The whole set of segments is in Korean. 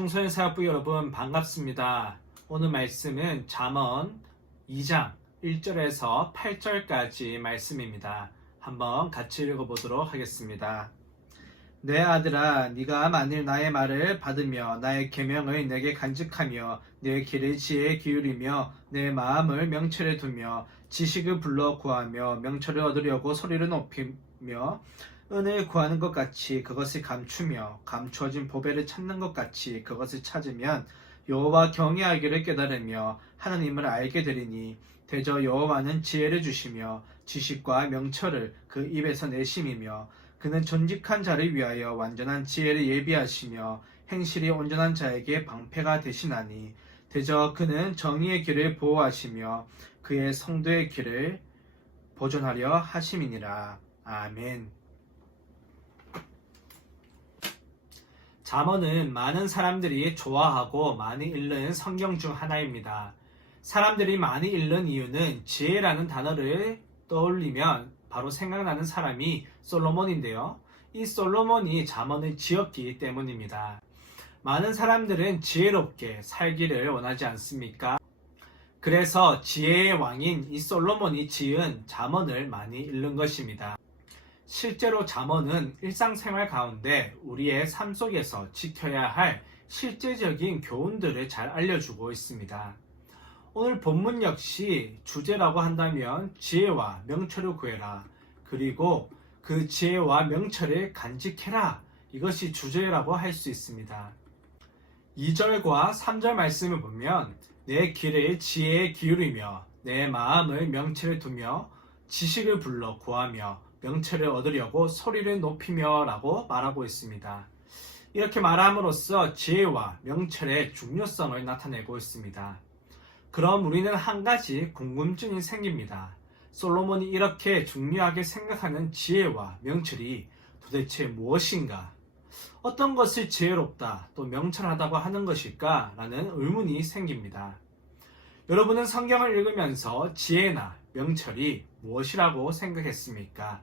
청소년 사역부 여러분 반갑습니다. 오늘 말씀은 잠언 2장 1절에서 8절까지 말씀입니다. 한번 같이 읽어보도록 하겠습니다. 내 아들아, 네가 만일 나의 말을 받으며 나의 계명을 내게 간직하며 내 길을 지혜에 기울이며 내 마음을 명철에 두며 지식을 불러 구하며 명철을 얻으려고 소리를 높이며 은을 구하는 것 같이 그것을 감추며 감추어진 보배를 찾는 것 같이 그것을 찾으면 여호와 경외하기를 깨달으며 하나님을 알게 되리니 대저 여호와는 지혜를 주시며 지식과 명철을 그 입에서 내심이며 그는 존직한 자를 위하여 완전한 지혜를 예비하시며 행실이 온전한 자에게 방패가 되시나니 대저 그는 정의의 길을 보호하시며 그의 성도의 길을 보존하려 하심이니라. 아멘. 잠언은 많은 사람들이 좋아하고 많이 읽는 성경 중 하나입니다. 사람들이 많이 읽는 이유는 지혜라는 단어를 떠올리면 바로 생각나는 사람이 솔로몬인데요. 이 솔로몬이 잠언을 지었기 때문입니다. 많은 사람들은 지혜롭게 살기를 원하지 않습니까? 그래서 지혜의 왕인 이 솔로몬이 지은 잠언을 많이 읽는 것입니다. 실제로 잠언은 일상생활 가운데 우리의 삶 속에서 지켜야 할 실제적인 교훈들을 잘 알려주고 있습니다. 오늘 본문 역시 주제라고 한다면 지혜와 명철을 구해라. 그리고 그 지혜와 명철을 간직해라. 이것이 주제라고 할 수 있습니다. 2절과 3절 말씀을 보면 내 길을 지혜에 기울이며 내 마음을 명철에 두며 지식을 불러 구하며 명철을 얻으려고 소리를 높이며 라고 말하고 있습니다. 이렇게 말함으로써 지혜와 명철의 중요성을 나타내고 있습니다. 그럼 우리는 한 가지 궁금증이 생깁니다. 솔로몬이 이렇게 중요하게 생각하는 지혜와 명철이 도대체 무엇인가? 어떤 것을 지혜롭다 또 명철하다고 하는 것일까? 라는 의문이 생깁니다. 여러분은 성경을 읽으면서 지혜나 명철이 무엇이라고 생각했습니까?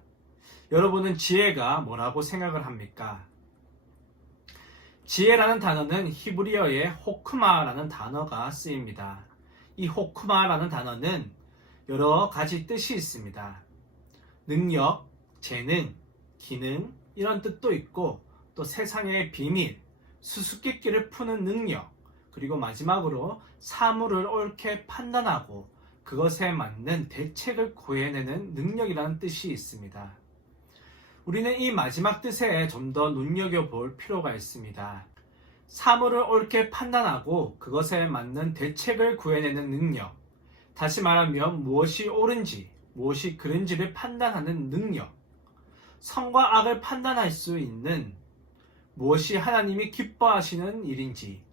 여러분은 지혜가 뭐라고 생각을 합니까? 지혜라는 단어는 히브리어의 호크마라는 단어가 쓰입니다. 이 호크마라는 단어는 여러 가지 뜻이 있습니다. 능력, 재능, 기능 이런 뜻도 있고 또 세상의 비밀, 수수께끼를 푸는 능력, 그리고 마지막으로 사물을 옳게 판단하고 그것에 맞는 대책을 구해내는 능력이라는 뜻이 있습니다. 우리는 이 마지막 뜻에 좀 더 눈여겨볼 필요가 있습니다. 사물을 옳게 판단하고 그것에 맞는 대책을 구해내는 능력, 다시 말하면 무엇이 옳은지, 무엇이 그른지를 판단하는 능력, 선과 악을 판단할 수 있는 무엇이 하나님이 기뻐하시는 일인지,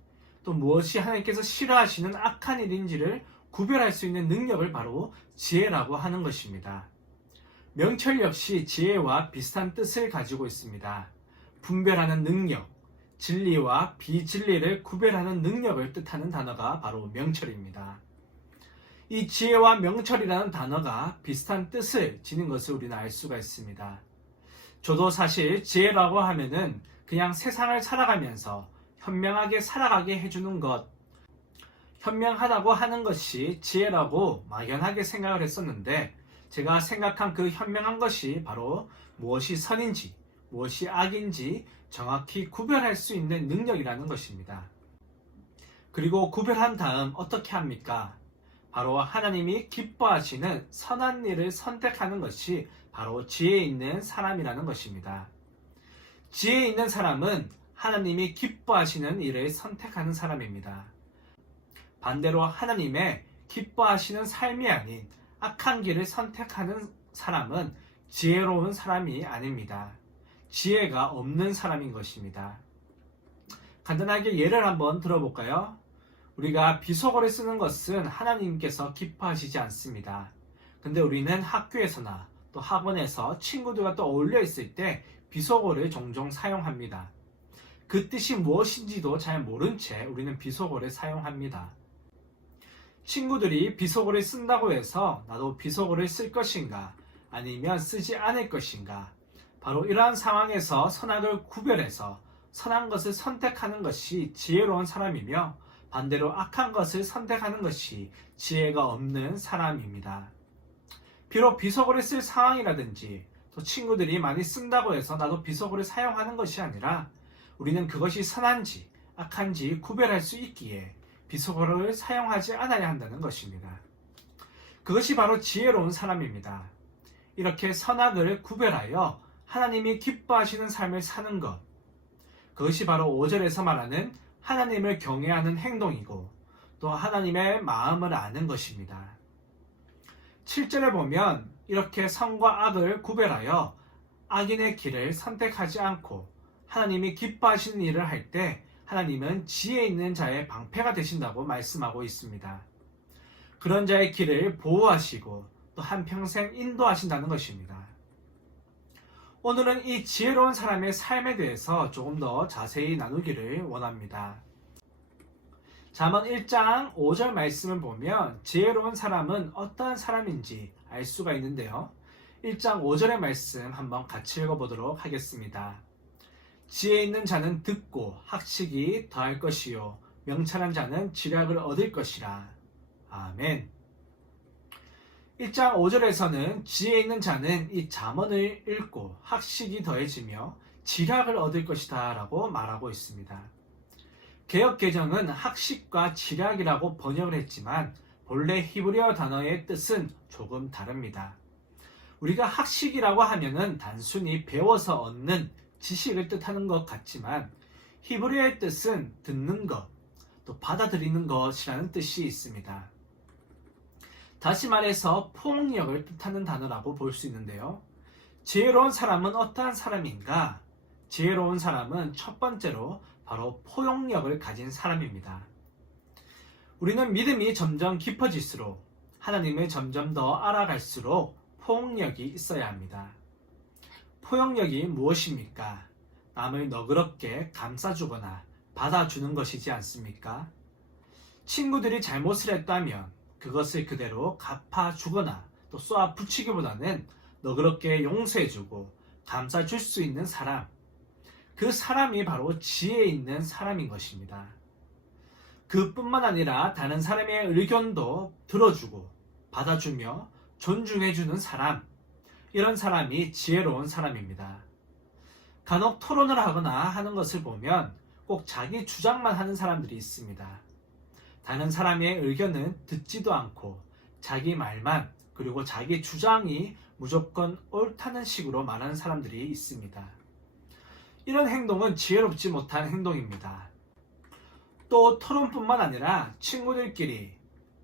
또 무엇이 하나님께서 싫어하시는 악한 일인지를 구별할 수 있는 능력을 바로 지혜라고 하는 것입니다. 명철 역시 지혜와 비슷한 뜻을 가지고 있습니다. 분별하는 능력, 진리와 비진리를 구별하는 능력을 뜻하는 단어가 바로 명철입니다. 이 지혜와 명철이라는 단어가 비슷한 뜻을 지닌 것을 우리는 알 수가 있습니다. 저도 사실 지혜라고 하면은 그냥 세상을 살아가면서 현명하게 살아가게 해주는 것, 현명하다고 하는 것이 지혜라고 막연하게 생각을 했었는데 제가 생각한 그 현명한 것이 바로 무엇이 선인지 무엇이 악인지 정확히 구별할 수 있는 능력이라는 것입니다. 그리고 구별한 다음 어떻게 합니까? 바로 하나님이 기뻐하시는 선한 일을 선택하는 것이 바로 지혜 있는 사람이라는 것입니다. 지혜 있는 사람은 하나님이 기뻐하시는 일을 선택하는 사람입니다. 반대로 하나님의 기뻐하시는 삶이 아닌 악한 길을 선택하는 사람은 지혜로운 사람이 아닙니다. 지혜가 없는 사람인 것입니다. 간단하게 예를 한번 들어볼까요? 우리가 비속어를 쓰는 것은 하나님께서 기뻐하시지 않습니다. 근데 우리는 학교에서나 또 학원에서 친구들과 또 어울려 있을 때 비속어를 종종 사용합니다. 그 뜻이 무엇인지도 잘 모른 채 우리는 비속어를 사용합니다. 친구들이 비속어를 쓴다고 해서 나도 비속어를 쓸 것인가 아니면 쓰지 않을 것인가, 바로 이러한 상황에서 선악을 구별해서 선한 것을 선택하는 것이 지혜로운 사람이며 반대로 악한 것을 선택하는 것이 지혜가 없는 사람입니다. 비록 비속어를 쓸 상황이라든지 또 친구들이 많이 쓴다고 해서 나도 비속어를 사용하는 것이 아니라 우리는 그것이 선한지 악한지 구별할 수 있기에 비속어를 사용하지 않아야 한다는 것입니다. 그것이 바로 지혜로운 사람입니다. 이렇게 선악을 구별하여 하나님이 기뻐하시는 삶을 사는 것, 그것이 바로 5절에서 말하는 하나님을 경외하는 행동이고 또 하나님의 마음을 아는 것입니다. 7절에 보면 이렇게 선과 악을 구별하여 악인의 길을 선택하지 않고 하나님이 기뻐하시는 일을 할 때 하나님은 지혜 있는 자의 방패가 되신다고 말씀하고 있습니다. 그런 자의 길을 보호하시고 또 한평생 인도하신다는 것입니다. 오늘은 이 지혜로운 사람의 삶에 대해서 조금 더 자세히 나누기를 원합니다. 잠언 1장 5절 말씀을 보면 지혜로운 사람은 어떠한 사람인지 알 수가 있는데요. 1장 5절의 말씀 한번 같이 읽어보도록 하겠습니다. 지혜 있는 자는 듣고 학식이 더할 것이요 명철한 자는 지략을 얻을 것이라. 아멘. 1장 5절에서는 지혜 있는 자는 이 잠언을 읽고 학식이 더해지며 지략을 얻을 것이다 라고 말하고 있습니다. 개역개정은 학식과 지략이라고 번역을 했지만 본래 히브리어 단어의 뜻은 조금 다릅니다. 우리가 학식이라고 하면은 단순히 배워서 얻는 지식을 뜻하는 것 같지만 히브리어의 뜻은 듣는 것, 또 받아들이는 것이라는 뜻이 있습니다. 다시 말해서 포용력을 뜻하는 단어라고 볼 수 있는데요. 지혜로운 사람은 어떠한 사람인가? 지혜로운 사람은 첫 번째로 바로 포용력을 가진 사람입니다. 우리는 믿음이 점점 깊어질수록 하나님을 점점 더 알아갈수록 포용력이 있어야 합니다. 포용력이 무엇입니까? 남을 너그럽게 감싸주거나 받아주는 것이지 않습니까? 친구들이 잘못을 했다면 그것을 그대로 갚아주거나 또 쏘아 붙이기보다는 너그럽게 용서해주고 감싸줄 수 있는 사람, 그 사람이 바로 지혜 있는 사람인 것입니다. 그뿐만 아니라 다른 사람의 의견도 들어주고 받아주며 존중해주는 사람, 이런 사람이 지혜로운 사람입니다. 간혹 토론을 하거나 하는 것을 보면 꼭 자기 주장만 하는 사람들이 있습니다. 다른 사람의 의견은 듣지도 않고 자기 말만, 그리고 자기 주장이 무조건 옳다는 식으로 말하는 사람들이 있습니다. 이런 행동은 지혜롭지 못한 행동입니다. 또 토론뿐만 아니라 친구들끼리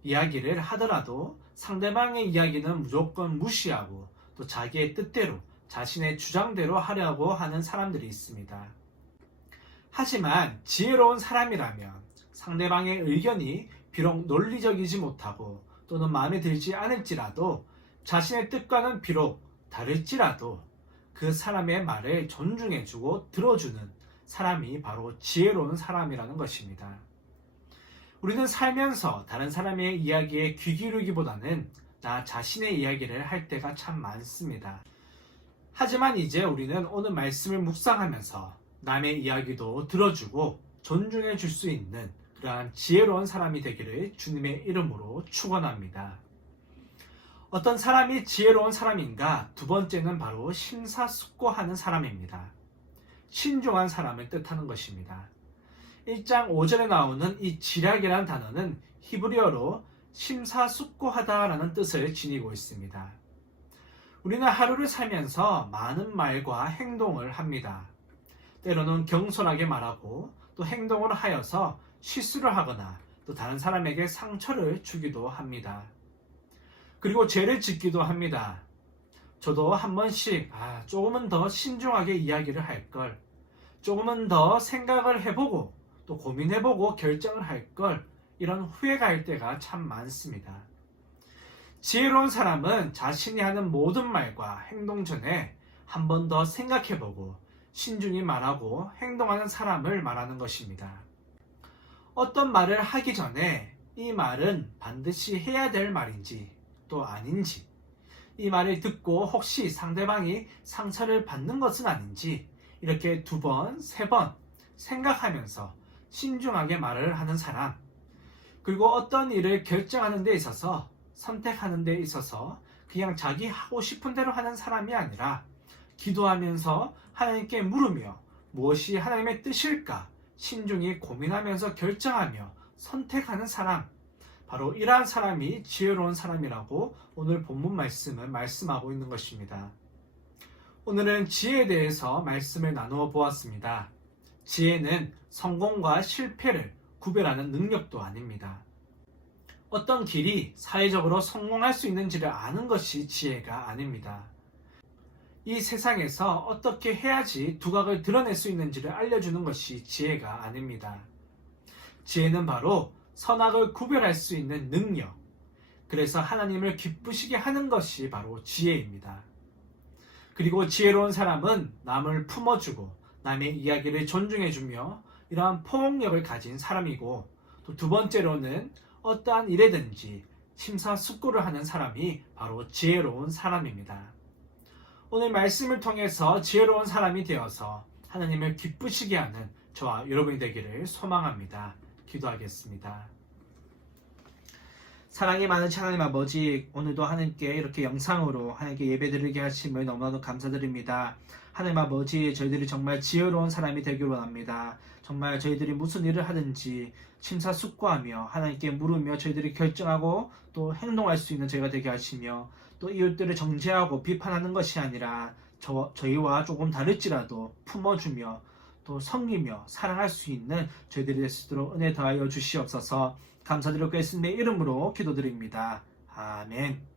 이야기를 하더라도 상대방의 이야기는 무조건 무시하고 또 자기의 뜻대로 자신의 주장대로 하려고 하는 사람들이 있습니다. 하지만 지혜로운 사람이라면 상대방의 의견이 비록 논리적이지 못하고 또는 마음에 들지 않을지라도 자신의 뜻과는 비록 다를지라도 그 사람의 말을 존중해주고 들어주는 사람이 바로 지혜로운 사람이라는 것입니다. 우리는 살면서 다른 사람의 이야기에 귀 기울이기보다는 나 자신의 이야기를 할 때가 참 많습니다. 하지만 이제 우리는 오늘 말씀을 묵상하면서 남의 이야기도 들어주고 존중해 줄 수 있는 그러한 지혜로운 사람이 되기를 주님의 이름으로 축원합니다. 어떤 사람이 지혜로운 사람인가? 두 번째는 바로 심사숙고하는 사람입니다. 신중한 사람을 뜻하는 것입니다. 1장 5절에 나오는 이 지략이라는 단어는 히브리어로 심사숙고하다라는 뜻을 지니고 있습니다. 우리는 하루를 살면서 많은 말과 행동을 합니다. 때로는 경솔하게 말하고 또 행동을 하여서 실수를 하거나 또 다른 사람에게 상처를 주기도 합니다. 그리고 죄를 짓기도 합니다. 저도 한 번씩 조금은 더 신중하게 이야기를 할 걸, 조금은 더 생각을 해보고 또 고민해보고 결정을 할 걸, 이런 후회가 할 때가 참 많습니다. 지혜로운 사람은 자신이 하는 모든 말과 행동 전에 한 번 더 생각해보고 신중히 말하고 행동하는 사람을 말하는 것입니다. 어떤 말을 하기 전에 이 말은 반드시 해야 될 말인지 또 아닌지, 이 말을 듣고 혹시 상대방이 상처를 받는 것은 아닌지 이렇게 2번, 3번 생각하면서 신중하게 말을 하는 사람, 그리고 어떤 일을 결정하는 데 있어서 선택하는 데 있어서 그냥 자기 하고 싶은 대로 하는 사람이 아니라 기도하면서 하나님께 물으며 무엇이 하나님의 뜻일까 신중히 고민하면서 결정하며 선택하는 사람, 바로 이러한 사람이 지혜로운 사람이라고 오늘 본문 말씀은 말씀하고 있는 것입니다. 오늘은 지혜에 대해서 말씀을 나누어 보았습니다. 지혜는 성공과 실패를 구별하는 능력도 아닙니다. 어떤 길이 사회적으로 성공할 수 있는지를 아는 것이 지혜가 아닙니다. 이 세상에서 어떻게 해야지 두각을 드러낼 수 있는지를 알려주는 것이 지혜가 아닙니다. 지혜는 바로 선악을 구별할 수 있는 능력, 그래서 하나님을 기쁘시게 하는 것이 바로 지혜입니다. 그리고 지혜로운 사람은 남을 품어주고 남의 이야기를 존중해주며 이러한 포용력을 가진 사람이고, 또 두 번째로는 어떠한 일에든지 심사숙고를 하는 사람이 바로 지혜로운 사람입니다. 오늘 말씀을 통해서 지혜로운 사람이 되어서 하나님을 기쁘시게 하는 저와 여러분이 되기를 소망합니다. 기도하겠습니다. 사랑이 많으신 하나님 아버지, 오늘도 하나님께 이렇게 영상으로 하나님께 예배드리게 하심을 너무나도 감사드립니다. 하나님 아버지, 저희들이 정말 지혜로운 사람이 되기를 원합니다. 정말 저희들이 무슨 일을 하든지 심사숙고하며 하나님께 물으며 저희들이 결정하고 또 행동할 수 있는 저희가 되게 하시며, 또 이웃들을 정죄하고 비판하는 것이 아니라 저희와 조금 다를지라도 품어주며 또 섬기며 사랑할 수 있는 저희들이 될 수 있도록 은혜 더하여 주시옵소서. 감사드리고 예수님의 이름으로 기도드립니다. 아멘.